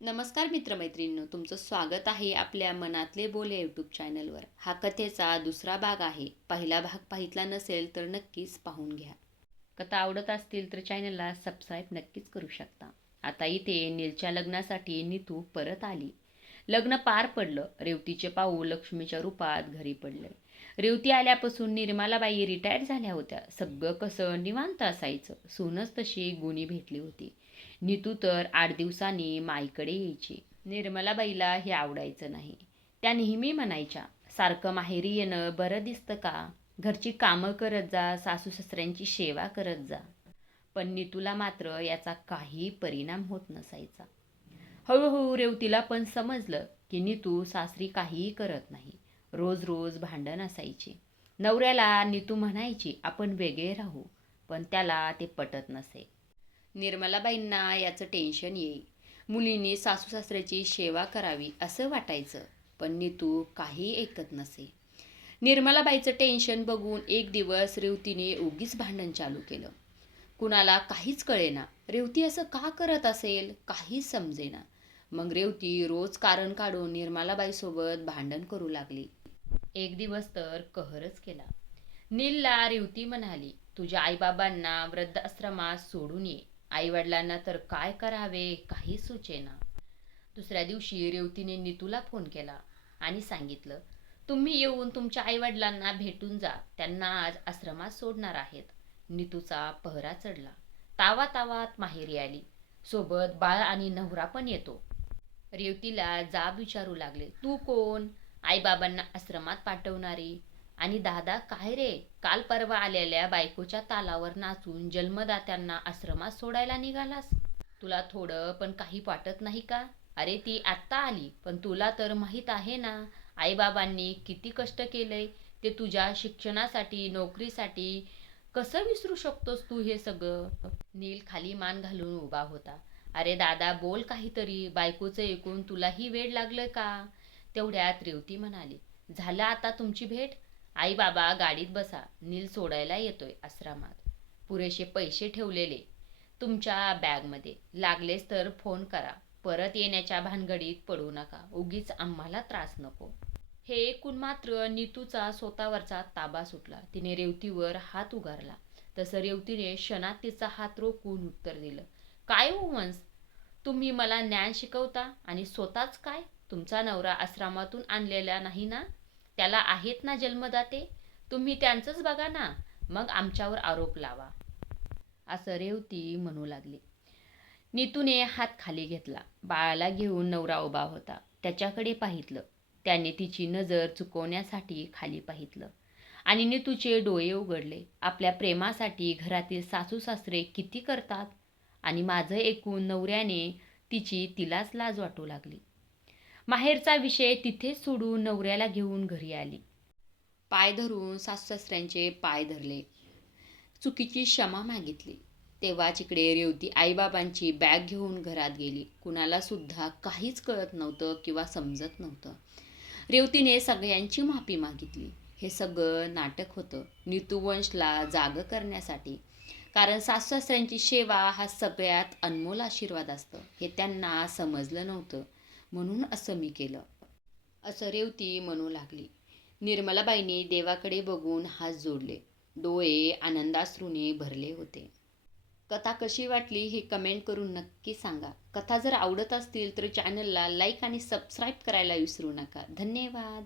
नमस्कार मित्रमैत्रिणींनो तुमचं स्वागत आहे आपल्या मनातले बोले यूट्यूब चॅनलवर हा कथेचा दुसरा भाग आहे. पहिला भाग पाहितला नसेल तर नक्कीच पाहून घ्या. कथा आवडत असतील तर चॅनलला सबस्क्राईब नक्कीच करू शकता. आता इथे नीलच्या लग्नासाठी नीतू परत आली. लग्न पार पडलं. रेवतीचे पाऊ लक्ष्मीच्या रूपात घरी पडले. रेवती आल्यापासून निर्मलाबाई रिटायर झाल्या होत्या. सगळं कसं निवांत असायचं. सूनच तशी गुणी भेटली होती. नीतू तर आठ दिवसांनी माईकडे यायची. निर्मलाबाईला हे आवडायचं नाही. त्या नेहमी म्हणायच्या सारखं माहेरी येणं बरं दिसतं का? घरची कामं करत जा सासू सासऱ्यांची सेवा करत जा. पण नीतूला मात्र याचा काही परिणाम होत नसायचा. हळूहळू रेवतीला पण समजलं की नीतू सासरी काहीही करत नाही. रोज रोज भांडण असायचे. नवऱ्याला नीतू म्हणायची आपण वेगळे राहू पण त्याला ते पटत नसे. निर्मलाबाईंना याचं टेन्शन येई. मुलींनी सासू सासऱ्याची सेवा करावी असं वाटायचं पण नीतू काही ऐकत नसे. निर्मलाबाईचं टेन्शन बघून एक दिवस रेवतीने उगीच भांडण चालू केलं. कुणाला काहीच कळेना रेवती असं का करत असेल? काहीच समजेना. मग रेवती रोज कारण काढून निर्मलाबाईसोबत भांडण करू लागली. एक दिवस तर कहरच केला. नीलला रेवती म्हणाली तुझ्या आईबाबांना वृद्धाश्रमात सोडून ये. आईवडिलांना तर काय करावे काही सुचेना दुसऱ्या दिवशी रेवतीने नीतूला फोन केला आणि सांगितलं तुम्ही येऊन तुमच्या आईवडिलांना भेटून जा. त्यांना आज आश्रमात सोडणार आहेत. नीतूचा पहरा चढला. तावा तावात माहेरी आली. सोबत बाळ आणि नवरा पण येतो. रेवतीला जाब विचारू लागले. तू कोण? आईबाबांना आश्रमात पाठवणारी. आणि दादा काय रे? काल परवा आलेल्या बायकोच्या तालावर नाचून जन्मदात्यांना आश्रमात सोडायला निघालास. तुला थोडं पण काही वाटत नाही का? अरे ती आत्ता आली. पण तुला तर माहीत आहे ना आईबाबांनी किती कष्ट केलंय ते तुझ्या शिक्षणासाठी नोकरीसाठी कसं विसरू शकतोस तू हे सगळं? नील खाली मान घालून उभा होता. अरे दादा बोल काहीतरी. बायकोचं ऐकून तुलाही वेळ लागलं का? तेवढ्यात रेवती म्हणाली झालं आता तुमची भेट? आई बाबा गाडीत बसा. नील सोडायला येतोय आश्रमात. पुरेसे पैसे ठेवलेले. तुमच्या बॅगमध्ये. लागलेच तर फोन करा. परत येण्याच्या भानगडीत पडू नका. उगीच आम्हाला त्रास नको. हे ऐकून मात्र नीतूचा स्वतःवरचा ताबा सुटला. तिने रेवतीवर हात उगारला. तसं रेवतीने क्षणात तिचा हात रोखून उत्तर दिलं. काय हो वुमन्स तुम्ही मला ज्ञान शिकवता आणि स्वतःच काय? तुमचा नवरा आश्रमातून आणलेला नाही ना? त्याला आहेत ना जन्मदाते? तुम्ही त्यांचंच बघा ना. मग आमच्यावर आरोप लावा. असं रेवती म्हणू लागली. नीतूने हात खाली घेतला. बाळाला घेऊन नवरा उभा होता. त्याच्याकडे पाहितलं. त्याने तिची नजर चुकवण्यासाठी खाली पाहितलं. आणि नीतूचे डोळे उघडले. आपल्या प्रेमासाठी घरातील सासू सासरे किती करतात? आणि माझं ऐकून नवऱ्याने तिची तिलाच लाज वाटू लागली. माहेरचा विषय तिथेच सोडून नवऱ्याला घेऊन घरी आली. पाय धरून सासू सासऱ्यांचे पाय धरले. चुकीची क्षमा मागितली. तेव्हाच इकडे रेवती आईबाबांची बॅग घेऊन घरात गेली. कुणाला सुद्धा काहीच कळत नव्हतं किंवा समजत नव्हतं. रेवतीने सगळ्यांची माफी मागितली. हे सगळं नाटक होतं. नितुवंशला जाग करण्यासाठी. कारण सासू सासऱ्यांची सेवा हा सगळ्यात अनमोल आशीर्वाद असतं. हे त्यांना समजलं नव्हतं. म्हणून असं मी केलं. असं रेवती म्हणू लागली. निर्मलाबाईंनी देवाकडे बघून हात जोडले. डोळे आनंदाश्रूने भरले होते. कथा कशी वाटली हे कमेंट करून नक्की सांगा. कथा जर आवडत असतील तर चॅनलला लाईक आणि सबस्क्राईब करायला विसरू नका. धन्यवाद.